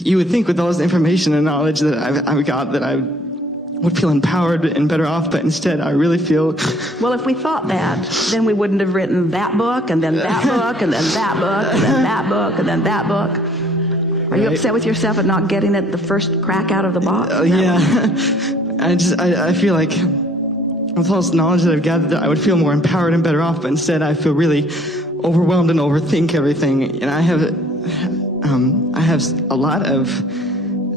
you would think with all this information and knowledge that I've got that I would feel empowered and better off, but instead I really feel... Well, if we thought that, then we wouldn't have written that book, and then that book, and then that book, and then that book, and then that book. Are you upset with yourself at not getting it the first crack out of the box? Yeah. I feel like with all this knowledge that I've gathered, that I would feel more empowered and better off, but instead I feel really overwhelmed and overthink everything. And I have a lot of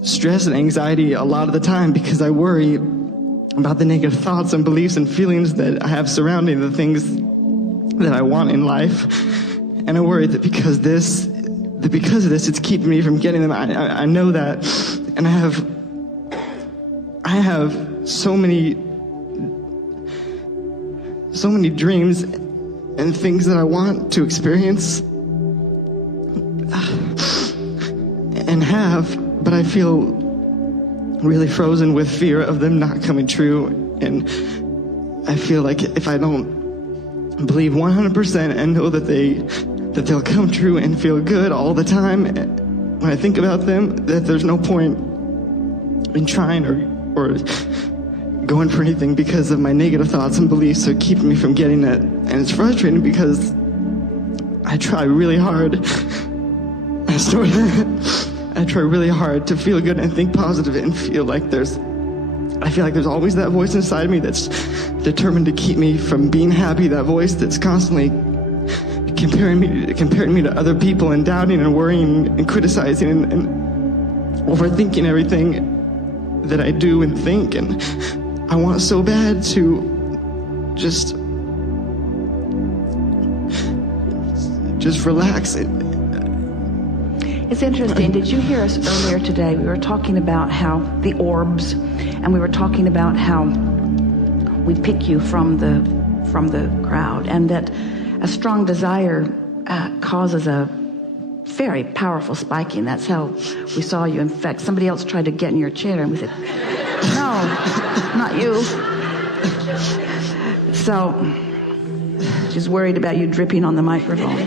stress and anxiety a lot of the time because I worry about the negative thoughts and beliefs and feelings that I have surrounding the things that I want in life. And I worry that because of this, it's keeping me from getting them. I know that, and I have so many dreams and things that I want to experience and have, but I feel really frozen with fear of them not coming true. And I feel like if I don't believe 100% and know that they'll come true and feel good all the time when I think about them, that there's no point in trying or going for anything because of my negative thoughts and beliefs are keeping me from getting it. And it's frustrating because I try really hard. I try really hard to feel good and think positive and feel like there's always that voice inside me that's determined to keep me from being happy, that voice that's constantly comparing me to other people and doubting and worrying and criticizing and overthinking everything that I do and think. And I want so bad to just relax. It's interesting. Did you hear us earlier today? We were talking about how the orbs, and we were talking about how we pick you from the crowd, and that a strong desire causes a very powerful spiking. That's how we saw you. In fact, somebody else tried to get in your chair, and we said, "No, not you." So she's worried about you dripping on the microphone.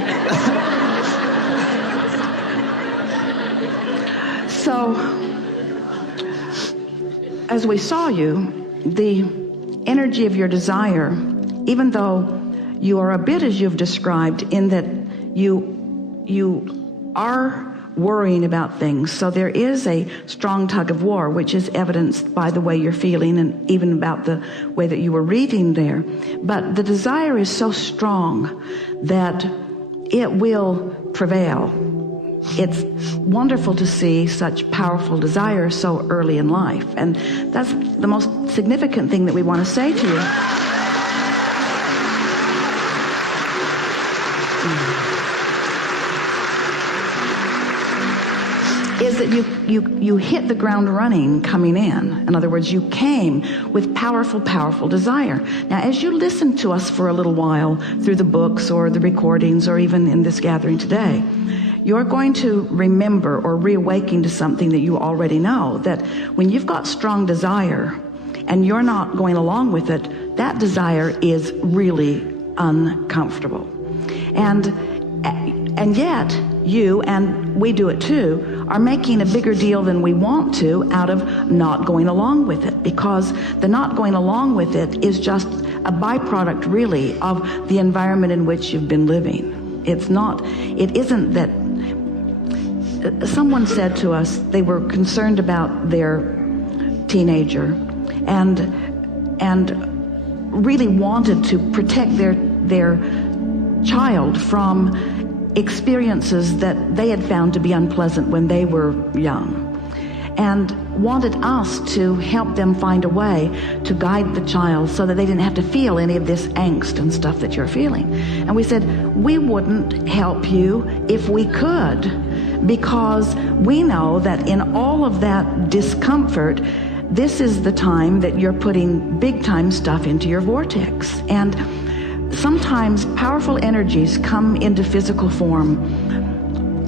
So, as we saw you, the energy of your desire, even though you are a bit as you've described, in that you are worrying about things. So there is a strong tug of war, which is evidenced by the way you're feeling and even about the way that you were reading there. But the desire is so strong that it will prevail. It's wonderful to see such powerful desire so early in life. And that's the most significant thing that we want to say to you. Is that you hit the ground running coming in. In other words, you came with powerful desire. Now, as you listen to us for a little while through the books or the recordings or even in this gathering today, you're going to remember or reawaken to something that you already know, that when you've got strong desire and you're not going along with it, that desire is really uncomfortable. And yet, you, and we do it too, are making a bigger deal than we want to out of not going along with it, because the not going along with it is just a byproduct really of the environment in which you've been living. It isn't that. Someone said to us they were concerned about their teenager and really wanted to protect their child from experiences that they had found to be unpleasant when they were young, and wanted us to help them find a way to guide the child so that they didn't have to feel any of this angst and stuff that you're feeling. And we said, we wouldn't help you if we could, because we know that in all of that discomfort, this is the time that you're putting big time stuff into your vortex. And sometimes powerful energies come into physical form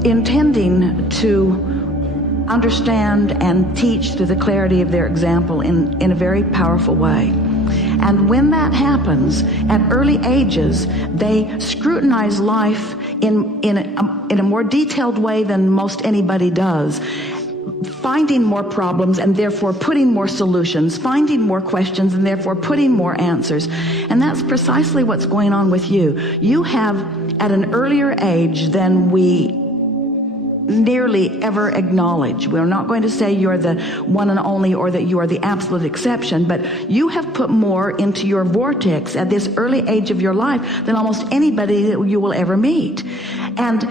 intending to understand and teach through the clarity of their example in a very powerful way. And when that happens at early ages, they scrutinize life in a more detailed way than most anybody does, finding more problems and therefore putting more solutions, finding more questions and therefore putting more answers. And that's precisely what's going on with you. You have, at an earlier age than we nearly ever acknowledge. We're not going to say you're the one and only or that you are the absolute exception, but you have put more into your vortex at this early age of your life than almost anybody that you will ever meet. And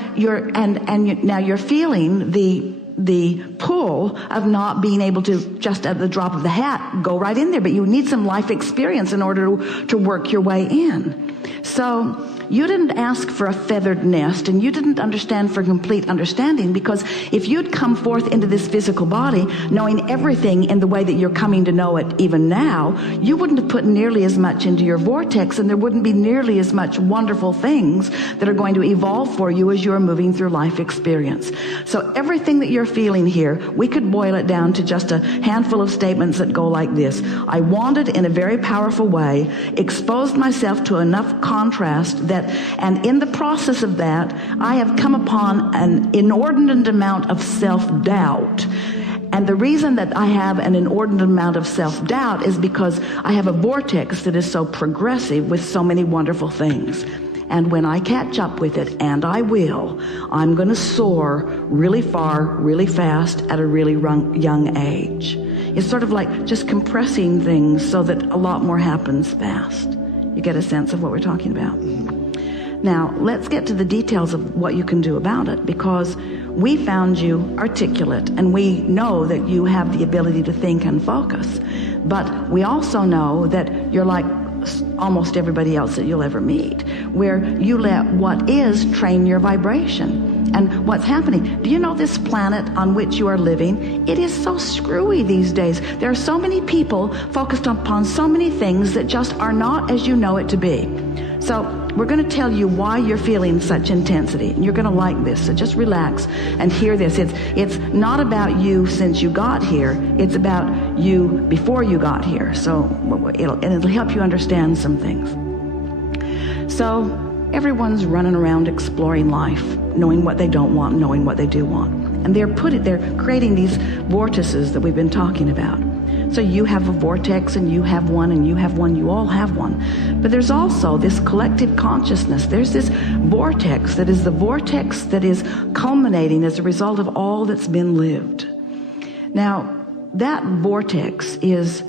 now you're feeling the pull of not being able to just at the drop of the hat go right in there, but you need some life experience in order to work your way in. So you didn't ask for a feathered nest, and you didn't understand for complete understanding, because if you'd come forth into this physical body knowing everything in the way that you're coming to know it even now, you wouldn't have put nearly as much into your vortex, and there wouldn't be nearly as much wonderful things that are going to evolve for you as you're moving through life experience. So everything that you're feeling here, we could boil it down to just a handful of statements that go like this. I wanted, in a very powerful way, exposed myself to enough contrast that, and in the process of that, I have come upon an inordinate amount of self-doubt. And the reason that I have an inordinate amount of self-doubt is because I have a vortex that is so progressive with so many wonderful things. And when I catch up with it, and I will, I'm going to soar really far, really fast at a really young age. It's sort of like just compressing things so that a lot more happens fast. You get a sense of what we're talking about? Now, let's get to the details of what you can do about it, because we found you articulate, and we know that you have the ability to think and focus. But we also know that you're like almost everybody else that you'll ever meet, where you let what is train your vibration. And what's happening? Do you know this planet on which you are living? It is so screwy these days. There are so many people focused upon so many things that just are not as you know it to be. So we're going to tell you why you're feeling such intensity, and you're going to like this. So just relax and hear this. It's not about you since you got here. It's about you before you got here. So it'll help you understand some things. So everyone's running around exploring life, knowing what they don't want, knowing what they do want. And they're creating these vortices that we've been talking about. So you have a vortex, and you have one, and you have one, you all have one. But there's also this collective consciousness. There's this vortex that is the vortex that is culminating as a result of all that's been lived. Now, that vortex is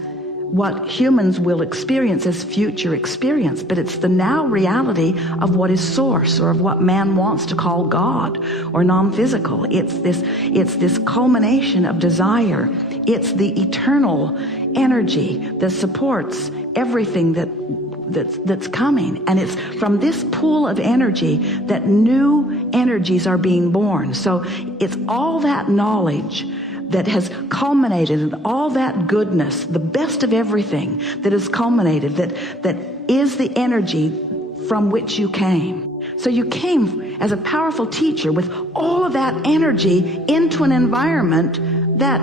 what humans will experience as future experience, but it's the now reality of what is source, or of what man wants to call God or non-physical. It's this culmination of desire. It's the eternal energy that supports everything that's coming. And it's from this pool of energy that new energies are being born. So it's all that knowledge that has culminated, and all that goodness, the best of everything that has culminated, that is the energy from which you came. So you came as a powerful teacher with all of that energy into an environment that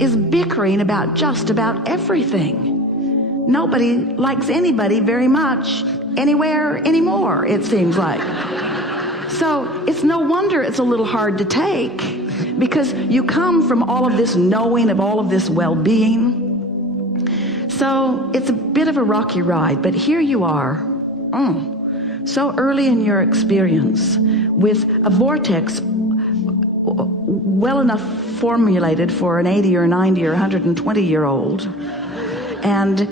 is bickering about just about everything. Nobody likes anybody very much anywhere anymore, it seems like. So it's no wonder it's a little hard to take, because you come from all of this knowing of all of this well-being. So it's a bit of a rocky ride, but here you are, so early in your experience, with a vortex well enough formulated for an 80 or 90 or 120-year-old, and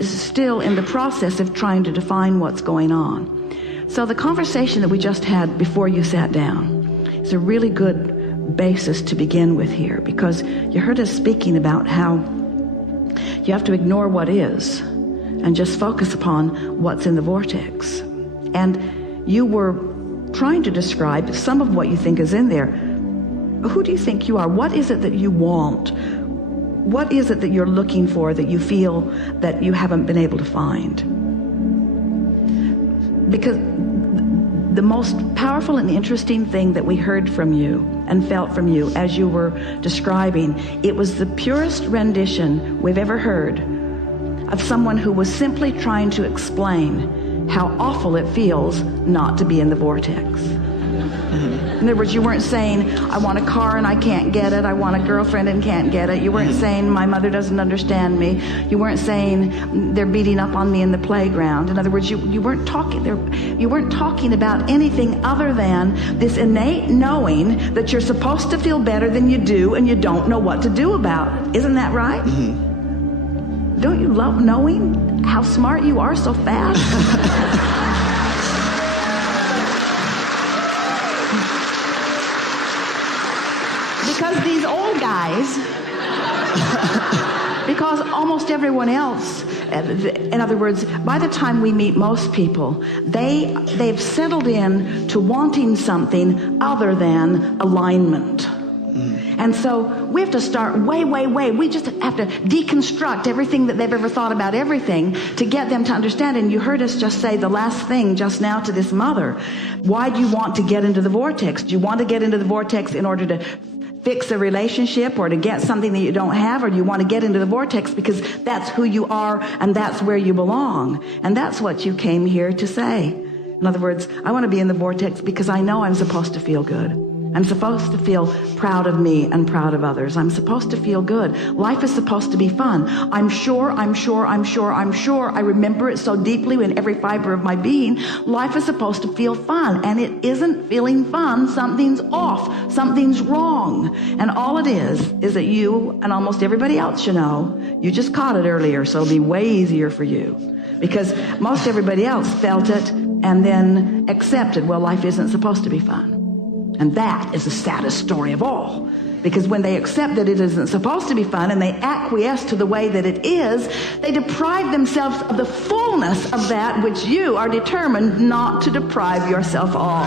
still in the process of trying to define what's going on. So the conversation that we just had before you sat down is a really good basis to begin with here, because you heard us speaking about how you have to ignore what is and just focus upon what's in the vortex. And you were trying to describe some of what you think is in there. Who do you think you are? What is it that you want? What is it that you're looking for that you feel that you haven't been able to find? Because the most powerful and interesting thing that we heard from you and felt from you as you were describing, it was the purest rendition we've ever heard of someone who was simply trying to explain how awful it feels not to be in the vortex. In other words, you weren't saying, I want a car and I can't get it. I want a girlfriend and can't get it. You weren't saying, my mother doesn't understand me. You weren't saying, they're beating up on me in the playground. In other words, you weren't talking about anything other than this innate knowing that you're supposed to feel better than you do and you don't know what to do about it. Isn't that right? Don't you love knowing how smart you are so fast? Because these old guys, because almost everyone else, in other words, by the time we meet most people, they've settled in to wanting something other than alignment. And so we have to start way. We just have to deconstruct everything that they've ever thought about everything to get them to understand. And you heard us just say the last thing just now to this mother. Why do you want to get into the vortex? Do you want to get into the vortex in order to fix a relationship or to get something that you don't have, or do you want to get into the vortex because that's who you are and that's where you belong? And that's what you came here to say. In other words, I want to be in the vortex because I know I'm supposed to feel good. I'm supposed to feel proud of me and proud of others. I'm supposed to feel good. Life is supposed to be fun. I'm sure. I remember it so deeply in every fiber of my being. Life is supposed to feel fun, and it isn't feeling fun. Something's off. Something's wrong. And all it is that you and almost everybody else you know, you just caught it earlier, so it'll be way easier for you. Because most everybody else felt it and then accepted, well, life isn't supposed to be fun. And that is the saddest story of all. Because when they accept that it isn't supposed to be fun and they acquiesce to the way that it is, they deprive themselves of the fullness of that which you are determined not to deprive yourself of.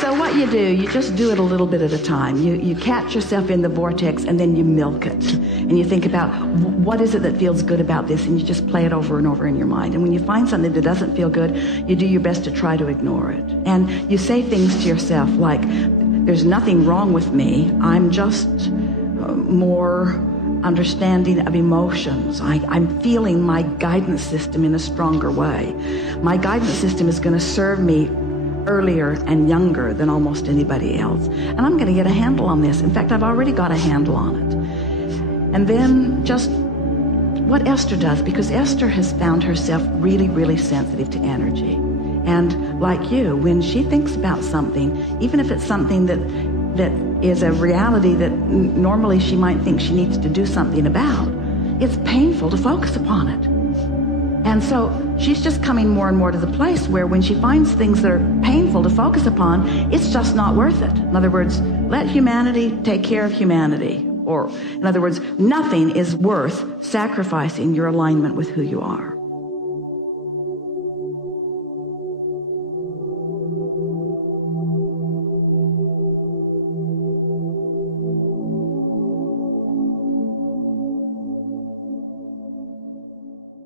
So what you do, you just do it a little bit at a time. You catch yourself in the vortex and then you milk it. And you think about, what is it that feels good about this? And you just play it over and over in your mind. And when you find something that doesn't feel good, you do your best to try to ignore it. And you say things to yourself like, there's nothing wrong with me. I'm just more understanding of emotions. I'm feeling my guidance system in a stronger way. My guidance system is going to serve me earlier and younger than almost anybody else. And I'm going to get a handle on this. In fact, I've already got a handle on it. And then just what Esther does, because Esther has found herself really sensitive to energy. And like you, when she thinks about something, even if it's something that is a reality that normally she might think she needs to do something about, it's painful to focus upon it. And so she's just coming more and more to the place where when she finds things that are painful to focus upon, it's just not worth it. In other words, let humanity take care of humanity. Or, in other words, nothing is worth sacrificing your alignment with who you are.